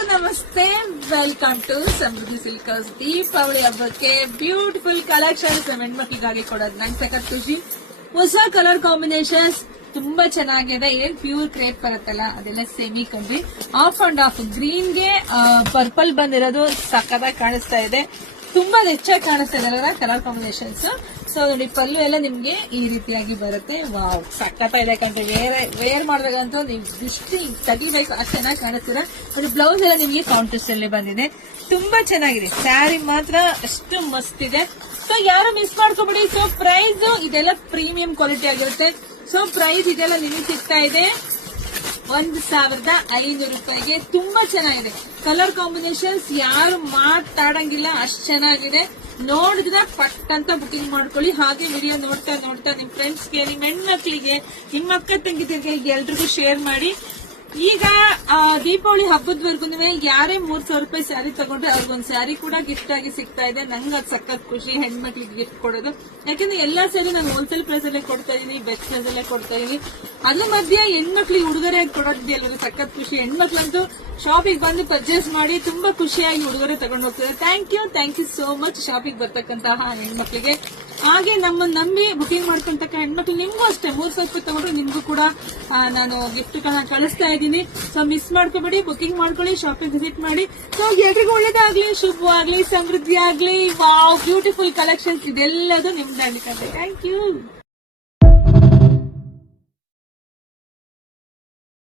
ನಮಸ್ತೆ, welcome to ಸಮೃದ್ಧಿ ಸಿಲ್ಕರ್ಸ್. ದೀಪಾವಳಿ ಹಬ್ಬಕ್ಕೆ beautiful collections ಹೆಣ್ಮಕ್ಳಿಗಾಗಿ ಕೊಡೋದು ನಂಗೆ ಸಖತ್ ಖುಷಿ. ಹೊಸ ಕಲರ್ ಕಾಂಬಿನೇಷನ್ಸ್ ತುಂಬಾ ಚೆನ್ನಾಗಿದೆ. ಏನ್ ಪ್ಯೂರ್ ಕ್ರೇಪ್ ಬರುತ್ತಲ್ಲ ಅದೆಲ್ಲ ಸೆಮಿ ಕಂಡ್ರಿ. ಆಫ್ ಅಂಡ್ ಆಫ್ ಗ್ರೀನ್ಗೆ ಪರ್ಪಲ್ ಬಂದಿರೋದು ಸಖತ್ತಾಗಿ ಕಾಣಿಸ್ತಾ ಇದೆ. ತುಂಬಾ ಹೆಚ್ಚಾಗಿ ಕಾಣಿಸ್ತಾ ಇದೆ ಕಲರ್ ಕಾಂಬಿನೇಷನ್ಸ್. ಸೊ ನೋಡಿ, ಪಲ್ಲು ಎಲ್ಲ ನಿಮ್ಗೆ ಈ ರೀತಿಯಾಗಿ ಬರುತ್ತೆ. ವಾವ್, ಸಖತ್ತಾಗಿದೆ ಕಂಡ್ರಿ. ವೇರ್ ಮಾಡಿದಾಗಂತೂ ನೀವು ದೃಷ್ಟಿ ತೆಗಿಬೇಕು, ಅಷ್ಟು ಚೆನ್ನಾಗಿ ಕಾಣಿಸ್ತೀರ. ಅದು ಬ್ಲೌಸ್ ಎಲ್ಲ ನಿಮ್ಗೆ ಕಾಂಟ್ರಾಸ್ಟ್ ಅಲ್ಲಿ ಬಂದಿದೆ. ತುಂಬಾ ಚೆನ್ನಾಗಿದೆ. ಸ್ಯಾರಿ ಮಾತ್ರ ಅಷ್ಟು ಮಸ್ತ್ ಇದೆ. ಸೊ ಯಾರು ಮಿಸ್ ಮಾಡ್ಕೋಬೇಡಿ. ಸೊ ಪ್ರೈಸ್ ಇದೆಲ್ಲ ಪ್ರೀಮಿಯಂ ಕ್ವಾಲಿಟಿ ಆಗಿರುತ್ತೆ. ಸೊ ಪ್ರೈಸ್ ಇದೆಲ್ಲ ನಿಮಗೆ ಸಿಗ್ತಾ ಇದೆ 1500 ರೂಪಾಯಿಗೆ. ತುಂಬಾ ಚೆನ್ನಾಗಿದೆ. ಕಲರ್ ಕಾಂಬಿನೇಷನ್ಸ್ ಯಾರು ಮಾತಾಡಂಗಿಲ್ಲ, ಅಷ್ಟು ಚೆನ್ನಾಗಿದೆ. ನೋಡಿದ್ರೆ ಪಟ್ ಅಂತ ಬುಕಿಂಗ್ ಮಾಡ್ಕೊಳ್ಳಿ. ಹಾಗೆ ವಿಡಿಯೋ ನೋಡ್ತಾ ನೋಡ್ತಾ ನಿಮ್ ಫ್ರೆಂಡ್ಸ್ಗೆ, ನಿಮ್ ಹೆಣ್ಮಕ್ಳಿಗೆ, ನಿಮ್ಮ ಅಕ್ಕ ತಂಗಿದಿರಿಗೆ ಎಲ್ರಿಗೂ ಶೇರ್ ಮಾಡಿ. ಈಗ ದೀಪಾವಳಿ ಹಬ್ಬದವರೆಗೂ ಯಾರೇ 3000 ರೂಪಾಯಿ ಸ್ಯಾರಿ ತಗೊಂಡ್ರೆ ಅವ್ರಿಗೊಂದು ಸ್ಯಾರಿ ಕೂಡ ಗಿಫ್ಟ್ ಆಗಿ ಸಿಗ್ತಾ ಇದೆ. ನಂಗೆ ಅದು ಸಖತ್ ಖುಷಿ ಹೆಣ್ಮಕ್ಳಿಗೆ ಗಿಫ್ಟ್ ಕೊಡೋದು. ಯಾಕಂದ್ರೆ ಎಲ್ಲಾ ಸ್ಯಾರಿ ನಾನು ಹೋಲ್ಸೇಲ್ ಪ್ರೈಸ್ ಅಲ್ಲೇ ಕೊಡ್ತಾ ಇದೀನಿ, ಬೆಸ್ಟ್ ಪ್ರೈಸ್ ಅಲ್ಲೇ ಕೊಡ್ತಾ ಇದೀನಿ. ಅದ್ರ ಮಧ್ಯೆ ಹೆಣ್ಮಕ್ಳಿಗೆ ಉಡುಗೊರೆಯಾಗಿ ಕೊಡೋದು ಎಲ್ಲರೂ ಸಖತ್ ಖುಷಿ. ಹೆಣ್ಮಕ್ಳಂತೂ ಶಾಪಿಗೆ ಬಂದು ಪರ್ಚೇಸ್ ಮಾಡಿ ತುಂಬಾ ಖುಷಿಯಾಗಿ ಉಡುಗೊರೆ ತಗೊಂಡು ಹೋಗ್ತಾರೆ. ಥ್ಯಾಂಕ್ ಯು ಸೋ ಮಚ್ ಶಾಪಿಗೆ ಬರ್ತಕ್ಕಂತಹ ಹೆಣ್ಮಕ್ಳಿಗೆ. ಹಾಗೆ ನಮ್ಮನ್ನ ನಂಬಿ ಬುಕಿಂಗ್ ಮಾಡ್ಕೊಂತಕ್ಕ ಹೆಣ್ಮಕ್ಳು ನಿಮ್ಗೂ ಅಷ್ಟೇ 3000 ರೂಪಾಯಿ ತಗೊಂಡ್ರೆ ನಿಮ್ಗೂ ಕೂಡ ನಾನು ಗಿಫ್ಟ್ ಕಳಿಸ್ತಾ ಇದ್ದೀನಿ. ಸೊ ಮಿಸ್ ಮಾಡ್ಕೋಬೇಡಿ, ಬುಕಿಂಗ್ ಮಾಡ್ಕೊಳ್ಳಿ, ಶಾಪಿಂಗ್ ವಿಸಿಟ್ ಮಾಡಿ. ಸೊ ಎಲ್ರಿಗೂ ಒಳ್ಳೇದಾಗ್ಲಿ, ಶುಭವಾಗ್ಲಿ, ಸಮೃದ್ಧಿ ಆಗ್ಲಿ. ವಾವ್, ಬ್ಯೂಟಿಫುಲ್ ಕಲೆಕ್ಷನ್ಸ್ ಇದೆಲ್ಲದು ನಿಮ್ದಾಗ್ಲಿಕ್ಕೆ. Thank you.